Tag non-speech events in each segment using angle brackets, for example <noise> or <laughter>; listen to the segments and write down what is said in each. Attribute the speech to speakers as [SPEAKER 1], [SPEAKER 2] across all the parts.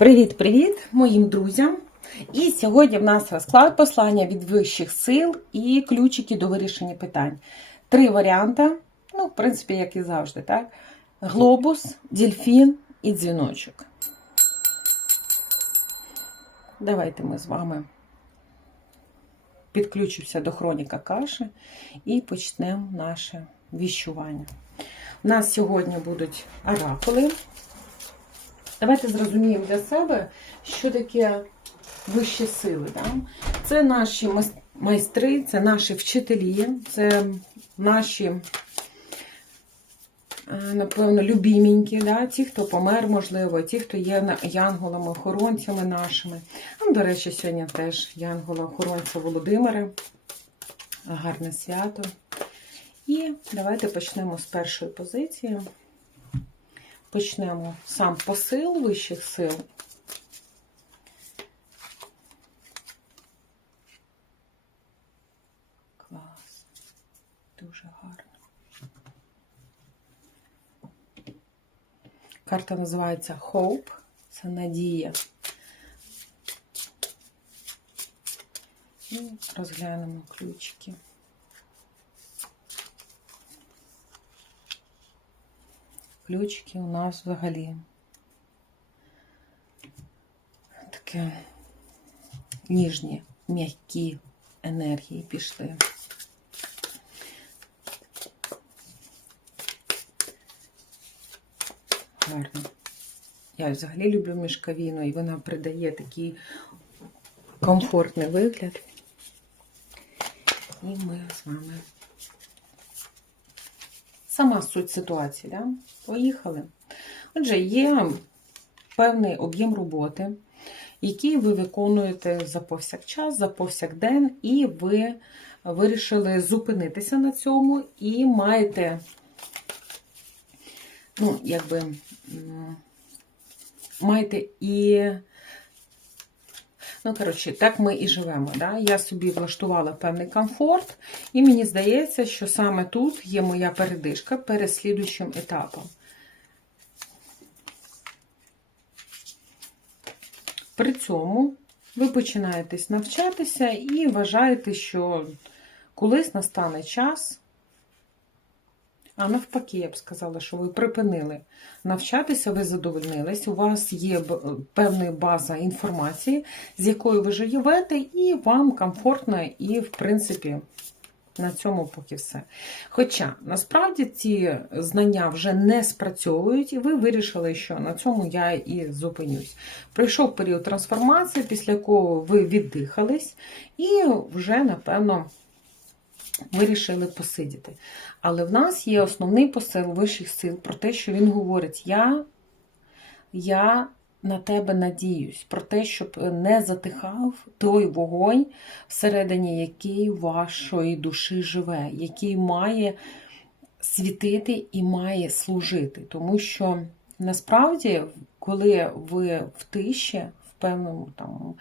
[SPEAKER 1] Привіт-привіт моїм друзям! І сьогодні в нас розклад послання від вищих сил і ключики до вирішення питань. Три варіанти, ну, в принципі, як і завжди, так? Глобус, дельфін і дзвіночок. Давайте ми з вами підключимося до хроніка каші і почнемо наше віщування. У нас сьогодні будуть оракули. Давайте зрозуміємо для себе, що таке вищі сили. Да? Це наші майстри, це наші вчителі, це наші, е, напевно, любіменькі, да? ті, хто помер, можливо, ті, хто є янголами, охоронцями нашими. Ну, До речі, сьогодні теж янгола-охоронця Володимира. Гарне свято. І давайте почнемо з першої позиції. Почнемо сам посил вищих сил. Клас. Дуже гарно. Карта називається Hope. Це надія. І розглянемо ключики. Ключики у нас взагалі таке ніжні, м'які енергії пішли. Гарно. Я взагалі люблю мішкавіну, і вона придає такий комфортний вигляд. І ми з вами сама суть ситуації. Да? Поїхали. Отже, є певний об'єм роботи, який ви виконуєте за повсякчас, за повсякден, і ви вирішили зупинитися на цьому і маєте, ну, якби, маєте і Ну, коротше, так ми і живемо. Да? Я собі влаштувала певний комфорт, і мені здається, що саме тут є моя передишка перед слідуючим етапом. При цьому ви починаєтесь навчатися і вважаєте, що колись настане час. А навпаки, я б сказала, що ви припинили навчатися, ви задовольнились, у вас є певна база інформації, з якою ви живете, і вам комфортно, і, в принципі, на цьому поки все. Хоча, насправді, ці знання вже не спрацьовують, і ви вирішили, що на цьому я і зупинюсь. Прийшов період трансформації, після якого ви віддихались, і вже, напевно, вирішили посидіти. Але в нас є основний посил вищих сил про те, що він говорить: Я, я на тебе надіюсь, про те, щоб не затихав той вогонь, всередині який вашої душі живе, який має світити і має служити. Тому що насправді, коли ви в тиші, в певному там.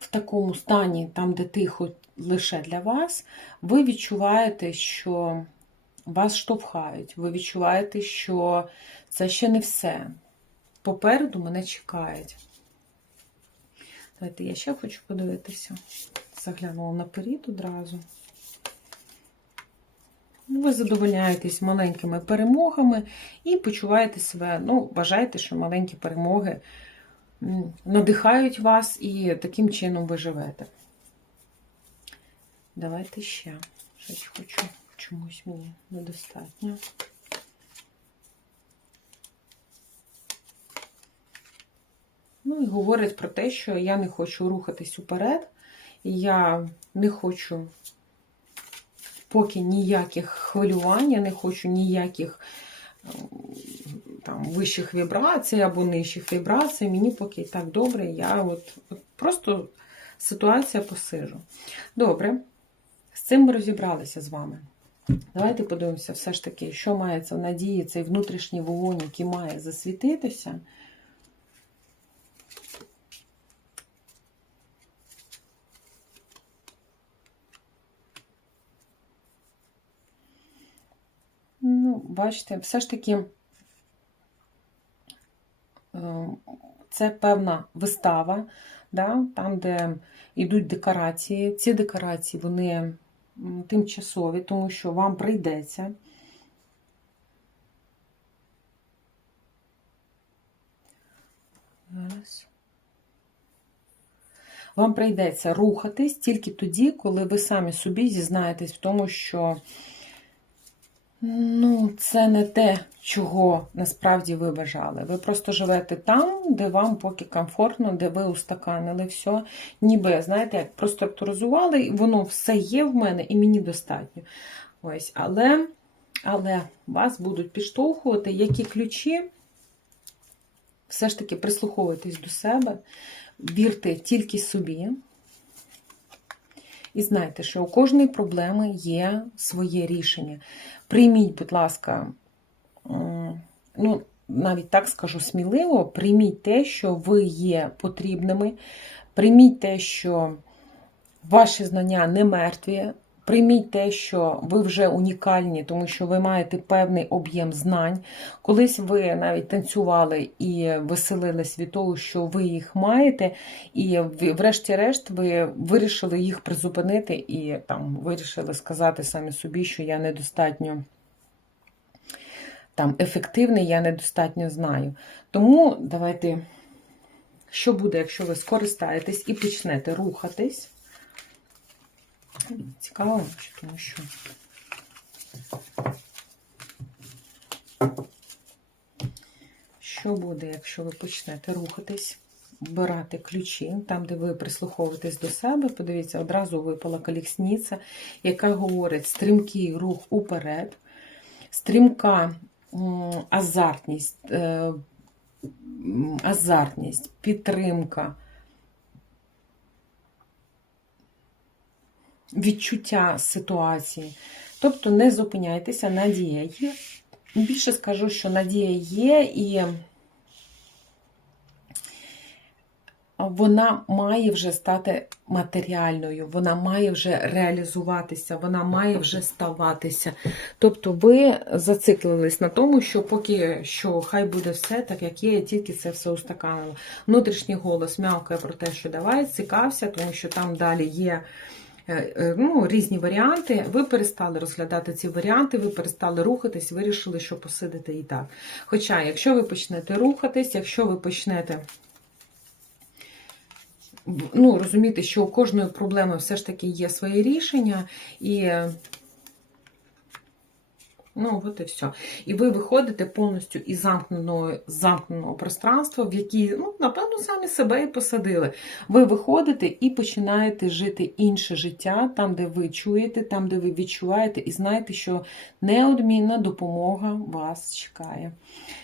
[SPEAKER 1] В такому стані, там, де тихо лише для вас, ви відчуваєте, що вас штовхають, ви відчуваєте, що це ще не все. Попереду мене чекають. Давайте я ще хочу подивитися. Заглянула наперед одразу. Ви задовольняєтесь маленькими перемогами і почуваєте себе, ну, вважаєте, що маленькі перемоги надихають вас і таким чином ви живете. Давайте ще. Щось хочу, чомусь мені недостатньо. Ну і говорить про те, що я не хочу рухатись уперед, я не хочу поки ніяких хвилювань, я не хочу ніяких там, вищих вібрацій або нижчих вібрацій. Мені поки так добре, я от, от просто ситуація посижу. Добре, з цим ми розібралися з вами. Давайте подивимося, все ж таки, що мається в надії цей внутрішній вогонь, який має засвітитися. Ну, бачите, все ж таки це певна вистава, да, там, де йдуть декорації. Ці декорації вони тимчасові, тому що вам прийдеться. Вам прийдеться рухатись тільки тоді, коли ви самі собі зізнаєтесь в тому, що ну, це не те, чого насправді ви бажали. Ви просто живете там, де вам поки комфортно, де ви устаканили все. Ніби, знаєте, як проструктуризували, і воно все є в мене, і мені достатньо. Ось, Але, але вас будуть підштовхувати, які ключі. Все ж таки прислуховуйтесь до себе, вірте тільки собі. І знайте, що у кожної проблеми є своє рішення. Прийміть, будь ласка, ну, навіть так скажу сміливо, прийміть те, що ви є потрібними, прийміть те, що ваші знання не мертві, Прийміть те, що ви вже унікальні, тому що ви маєте певний об'єм знань. Колись ви навіть танцювали і веселились від того, що ви їх маєте, і врешті-решт ви вирішили їх призупинити і там вирішили сказати самі собі, що я недостатньо там ефективний, я недостатньо знаю. Тому давайте, що буде, якщо ви скористаєтесь і почнете рухатись. Цікаво, тому що. Що буде, якщо ви почнете рухатись, вбирати ключі, там, де ви прислуховуєтесь до себе, подивіться, одразу випала колісниця, яка говорить стрімкий рух уперед, стрімка азартність, е, азартність, підтримка. Відчуття ситуації. Тобто не зупиняйтеся, надія є. Більше скажу, що надія є, і вона має вже стати матеріальною, вона має вже реалізуватися, вона має вже ставатися. Тобто ви зациклились на тому, що поки що хай буде все так, як є, тільки це все устаканило. Внутрішній голос м'явкає про те, що давай, цікався, тому що там далі є. Е, е, ну, різні варіанти. Ви перестали розглядати ці варіанти, ви перестали рухатись, вирішили, що посидите і так. Хоча, якщо ви почнете рухатись, якщо ви почнете ну, розуміти, що у кожної проблеми все ж таки є своє рішення, і Ну, от і все. І ви виходите повністю із замкненого замкненого пространства, в якій, ну, напевно, самі себе і посадили. Ви виходите і починаєте жити інше життя, там, де ви чуєте, там, де ви відчуваєте, і знаєте, що неодмінна допомога вас чекає.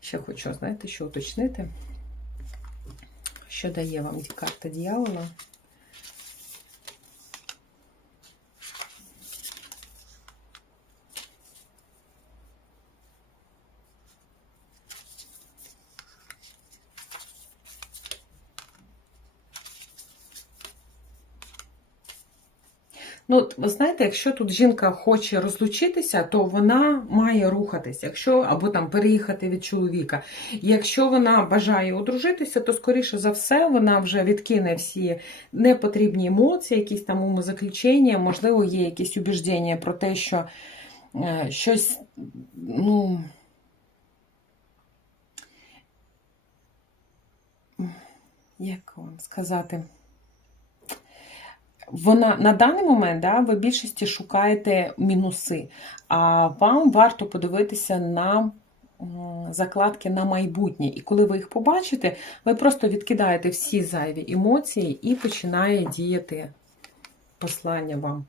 [SPEAKER 1] Ще хочу, знаєте, що уточнити, що дає вам карта дьявола. Ну, ви знаєте, якщо тут жінка хоче розлучитися, то вона має рухатись, якщо або там переїхати від чоловіка. Якщо вона бажає одружитися, то скоріше за все вона вже відкине всі непотрібні емоції, якісь там умозаключення, можливо, є якісь убіждення про те, що е, щось, ну. Як вам сказати? Вона на даний момент да, ви більшості шукаєте мінуси, а вам варто подивитися на закладки на майбутнє. І коли ви їх побачите, ви просто відкидаєте всі зайві емоції і починає діяти послання вам.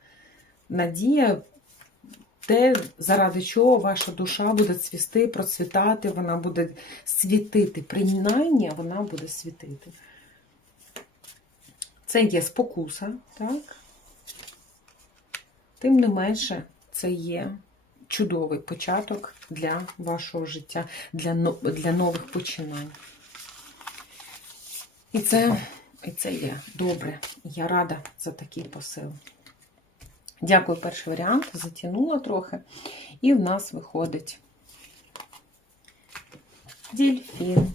[SPEAKER 1] Надія. Те, заради чого ваша душа буде цвісти, процвітати, вона буде світити. Принаймні, вона буде світити. Це є спокуса, так? Тим не менше, це є чудовий початок для вашого життя, для для нових починань. І це, і це є добре. Я рада за такий посил. Дякую, перший варіант. Затягнула трохи. І в нас виходить дільфін.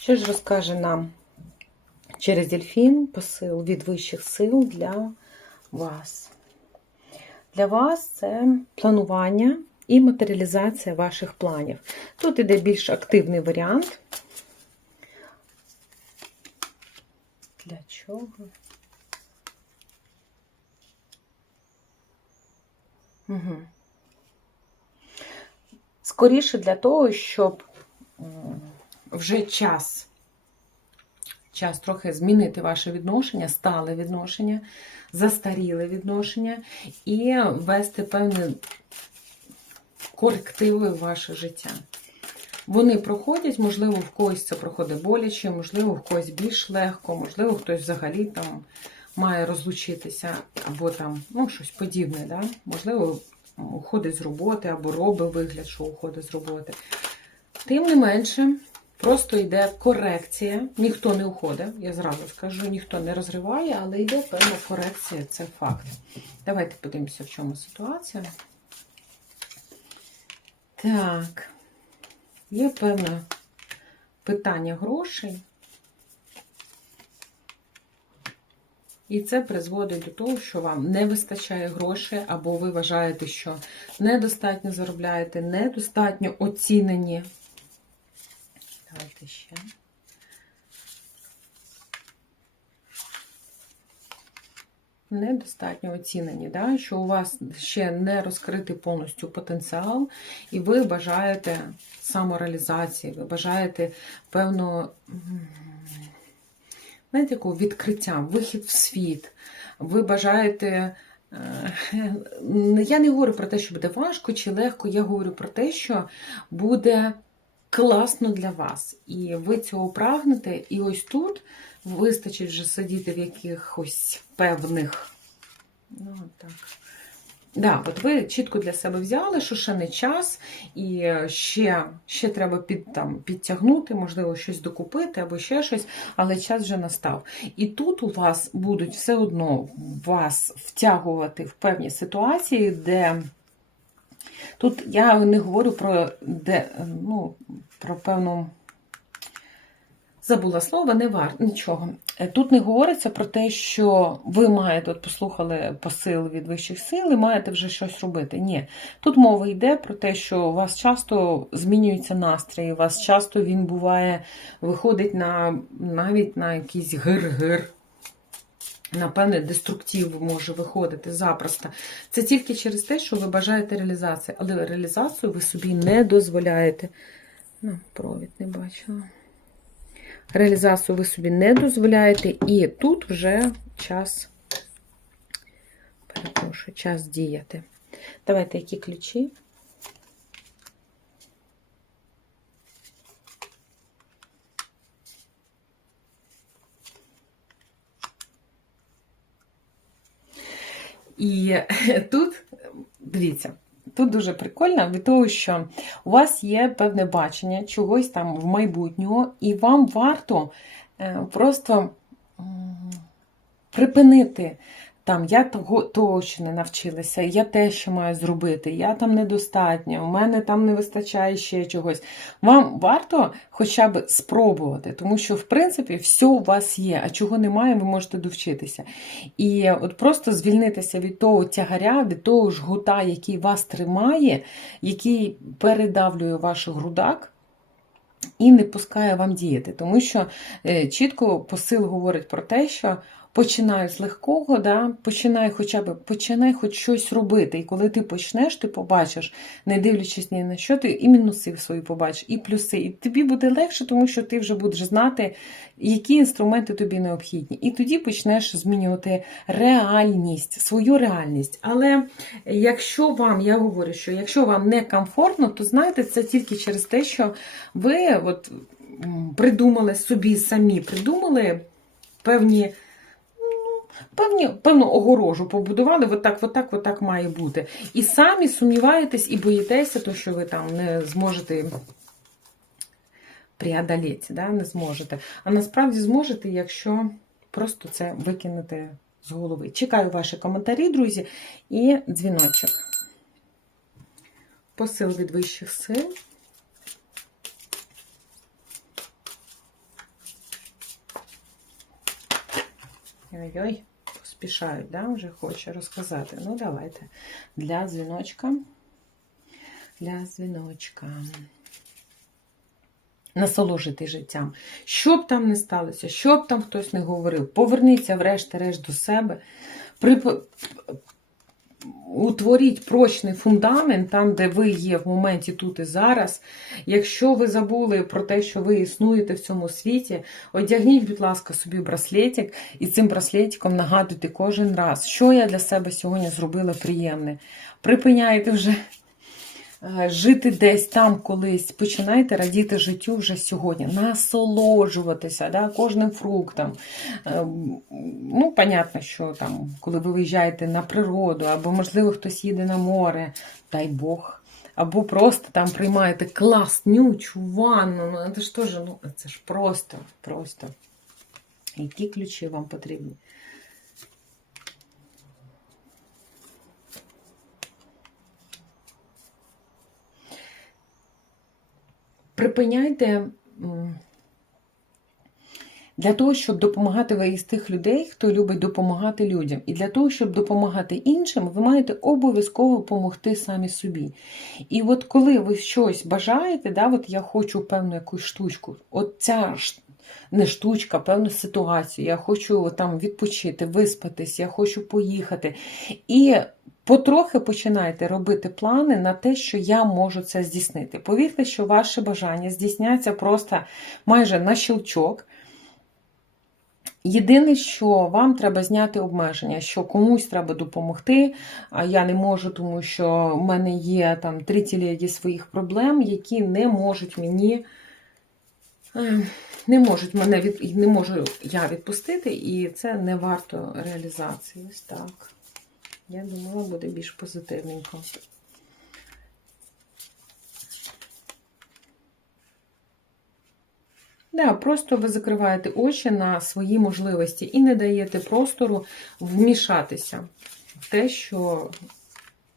[SPEAKER 1] Що ж розкаже нам через дельфін посил від вищих сил для вас? Для вас це планування і матеріалізація ваших планів. Тут іде більш активний варіант. Для чого? Угу. Скоріше для того, щоб вже час, час трохи змінити ваше відношення, стале відношення, застаріле відношення і ввести певні корективи в ваше життя. Вони проходять, можливо, в когось це проходить боляче, можливо, в когось більш легко, можливо, хтось взагалі там має розлучитися, або там, ну, щось подібне, да? можливо, уходить з роботи, або робить вигляд, що уходить з роботи. Тим не менше, просто йде корекція. Ніхто не уходить, я зразу скажу, ніхто не розриває, але йде певна корекція, це факт. Давайте подивимося, в чому ситуація. Так, є певне питання грошей. І це призводить до того, що вам не вистачає грошей, або ви вважаєте, що недостатньо заробляєте, недостатньо оцінені. Давайте ще. Недостатньо оцінені, да? що у вас ще не розкритий повністю потенціал, і ви бажаєте самореалізації, ви бажаєте певного знаєте, якого відкриття, вихід в світ. Ви бажаєте. Я не говорю про те, що буде важко чи легко, я говорю про те, що буде класно для вас. І ви цього прагнете, і ось тут вистачить вже сидіти в якихось певних. Ну, так. Да, от ви чітко для себе взяли, що ще не час, і ще ще треба під, там, підтягнути, можливо, щось докупити або ще щось, але час вже настав. І тут у вас будуть все одно вас втягувати в певні ситуації, де тут я не говорю про де, ну, про певну. Забула слово, не варто нічого. Е, тут не говориться про те, що ви маєте, от послухали посил від вищих сил і маєте вже щось робити. Ні. Тут мова йде про те, що у вас часто змінюється настрій, у вас часто він буває, виходить на навіть на якийсь гир-гир. Напевне, деструктив може виходити запросто. Це тільки через те, що ви бажаєте реалізації, але реалізацію ви собі не дозволяєте. Ну, провід не бачила реалізацію ви собі не дозволяєте, і тут вже час, перепрошую, час діяти. Давайте які ключі. І <laughs> тут, дивіться, Тут дуже прикольно від того, що у вас є певне бачення чогось там в майбутнього, і вам варто е, просто припинити там я того того ще не навчилася, я те, що маю зробити, я там недостатньо, у мене там не вистачає ще чогось. Вам варто хоча б спробувати, тому що, в принципі, все у вас є, а чого немає, ви можете довчитися. І от просто звільнитися від того тягаря, від того жгута, який вас тримає, який передавлює ваш грудак. І не пускає вам діяти, тому що е, чітко посил говорить про те, що починаю з легкого, да, починай хоча б починай хоч щось робити. І коли ти почнеш, ти побачиш, не дивлячись ні на що, ти і мінуси свої побачиш, і плюси. І тобі буде легше, тому що ти вже будеш знати, які інструменти тобі необхідні. І тоді почнеш змінювати реальність, свою реальність. Але якщо вам, я говорю, що якщо вам не комфортно, то знаєте, це тільки через те, що ви от придумали собі самі, придумали певні певні, певну огорожу побудували, отак, отак, отак має бути. І самі сумніваєтесь і боїтеся, то що ви там не зможете преодоліти, да? не зможете. А насправді зможете, якщо просто це викинете з голови. Чекаю ваші коментарі, друзі, і дзвіночок. Посил від вищих сил. Ой-ой, поспішають, да? вже хоче розказати. Ну, давайте. Для дзвіночка. Для дзвіночка. Насоложити життям. Що б там не сталося, що б там хтось не говорив, поверніться врешті-решт до себе. Утворіть прочний фундамент там, де ви є в моменті тут і зараз. Якщо ви забули про те, що ви існуєте в цьому світі, одягніть, будь ласка, собі браслетик, і цим браслетиком нагадуйте кожен раз, що я для себе сьогодні зробила приємне. Припиняйте вже жити десь там колись, починайте радіти життю вже сьогодні, насолоджуватися да, кожним фруктом. Е, ну, понятно, що там, коли ви виїжджаєте на природу, або, можливо, хтось їде на море, дай Бог. Або просто там приймаєте класнючу ванну. Ну, це ж теж, ну, це ж просто, просто. Які ключі вам потрібні? Припиняйте для того, щоб допомагати ви із тих людей, хто любить допомагати людям. І для того, щоб допомагати іншим, ви маєте обов'язково допомогти самі собі. І от коли ви щось бажаєте, да, от я хочу певну якусь штучку, от ця не штучка, певну ситуацію, я хочу там відпочити, виспатись, я хочу поїхати. І Потрохи починайте робити плани на те, що я можу це здійснити. Повірте, що ваше бажання здійсняться просто майже на щелчок. Єдине, що вам треба зняти обмеження, що комусь треба допомогти, а я не можу, тому що в мене є там три тілегі своїх проблем, які не можуть мені ем, не можуть мене від, не можу я відпустити, і це не варто реалізації. Ось так. Я думала, буде більш позитивненько. Да, просто ви закриваєте очі на свої можливості і не даєте простору вмішатися в те, що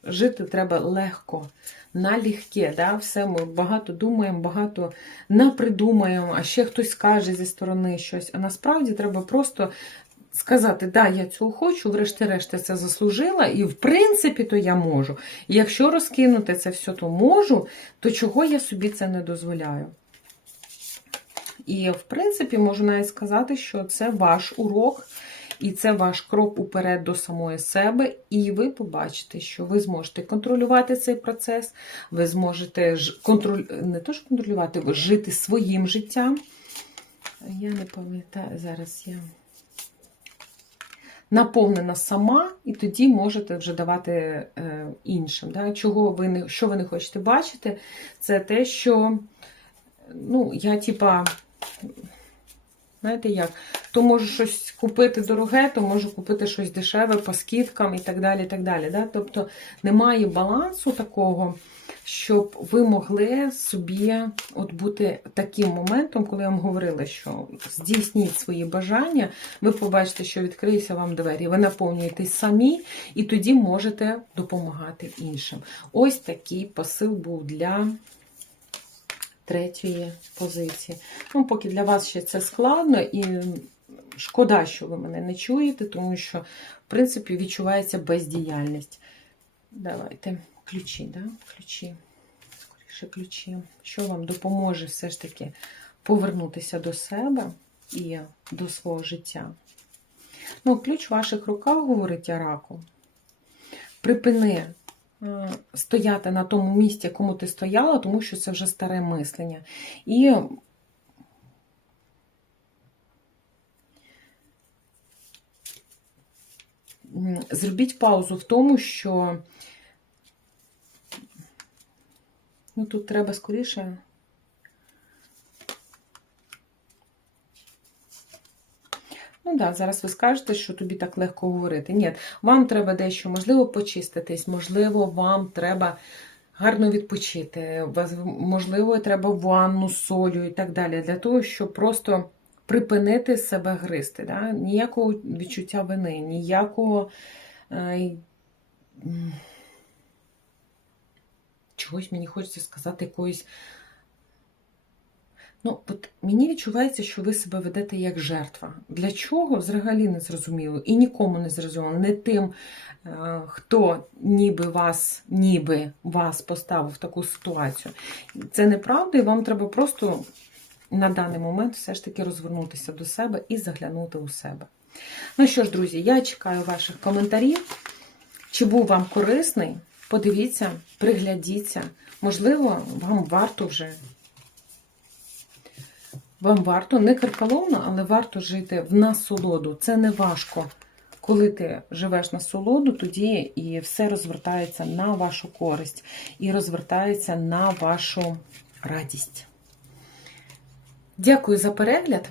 [SPEAKER 1] жити треба легко, налегке. Да? Все ми багато думаємо, багато напридумаємо, а ще хтось скаже зі сторони щось. А насправді треба просто сказати, да, я цього хочу, врешті-решт це заслужила, і в принципі, то я можу. І якщо розкинути це все, то можу, то чого я собі це не дозволяю? І, в принципі, можу навіть сказати, що це ваш урок, і це ваш крок уперед до самої себе, і ви побачите, що ви зможете контролювати цей процес, ви зможете контроль... не то, що контролювати, ви жити своїм життям. Я не пам'ятаю, зараз я наповнена сама, і тоді можете вже давати е, іншим. Да? Чого ви не, Що ви не хочете бачити, це те, що ну, я, типа, знаєте як, то можу щось купити дороге, то можу купити щось дешеве по скидкам і так далі. І так далі да? Тобто немає балансу такого щоб ви могли собі от бути таким моментом, коли я вам говорила, що здійсніть свої бажання, ви побачите, що відкриються вам двері, ви наповнюєтесь самі, і тоді можете допомагати іншим. Ось такий посил був для. Третьої позиції. Ну, Поки для вас ще це складно, і шкода, що ви мене не чуєте, тому що, в принципі, відчувається бездіяльність. Давайте ключі, да? ключі, скоріше ключі, що вам допоможе все ж таки повернутися до себе і до свого життя. Ну, ключ в ваших руках, говорить Араку. Припини е, стояти на тому місці, якому ти стояла, тому що це вже старе мислення. І зробіть паузу в тому, що Ну, тут треба скоріше. Ну так, зараз ви скажете, що тобі так легко говорити. Ні, вам треба дещо, можливо, почиститись, можливо, вам треба гарно відпочити, можливо, треба ванну з солью і так далі, для того, щоб просто припинити себе гризти. Да? Ніякого відчуття вини, ніякого. Чогось мені хочеться сказати якоїсь. Ну, от мені відчувається, що ви себе ведете як жертва. Для чого взагалі не зрозуміло і нікому не зрозуміло. Не тим, е, хто ніби вас, ніби вас поставив в таку ситуацію. Це неправда, і вам треба просто на даний момент все ж таки розвернутися до себе і заглянути у себе. Ну що ж, друзі, я чекаю ваших коментарів. Чи був вам корисний? Подивіться, приглядіться. Можливо, вам варто вже. Вам варто не каркаловно, але варто жити в насолоду. Це не важко. Коли ти живеш на солоду, тоді і все розвертається на вашу користь і розвертається на вашу радість. Дякую за перегляд.